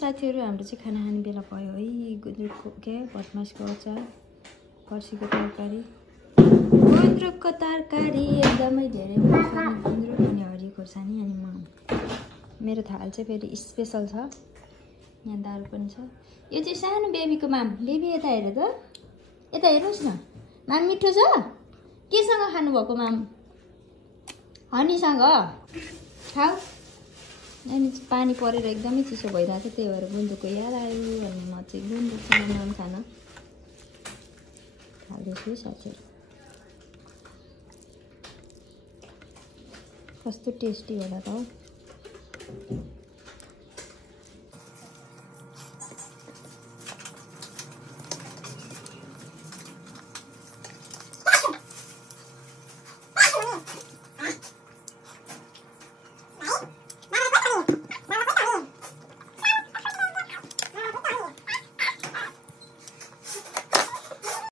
साथीहरु हाम्रो चाहिँ खाना खाने बेला भयो है। गुन्द्रुकको के भटमासको अचार, फर्सीको तरकारी, गुन्द्रुकको तरकारी एकदमै धेरै मन पर्ने गुन्द्रुक अनि हरियो खोर्सानी अनि मेरो थाल चाहिँ फेरि स्पेशल छ। यहाँ दाल पनि छ। यो चाहिँ सानो बेबीको माम। बेबी यता हेर त। यता हेर्नुस् न। माम मिठो छ? केसँग खानु भएको माम? हनीसँग। खाऊ। अनि पानी परेर एकदमै चिसो भइरहेको छ, त्यही भएर गुन्द्रुकको याद आयो अनि म चाहिँ गुन्द्रुक बनाउन खान थाल्दैछु साथीहरु। कस्तो टेस्टी होला त हौ।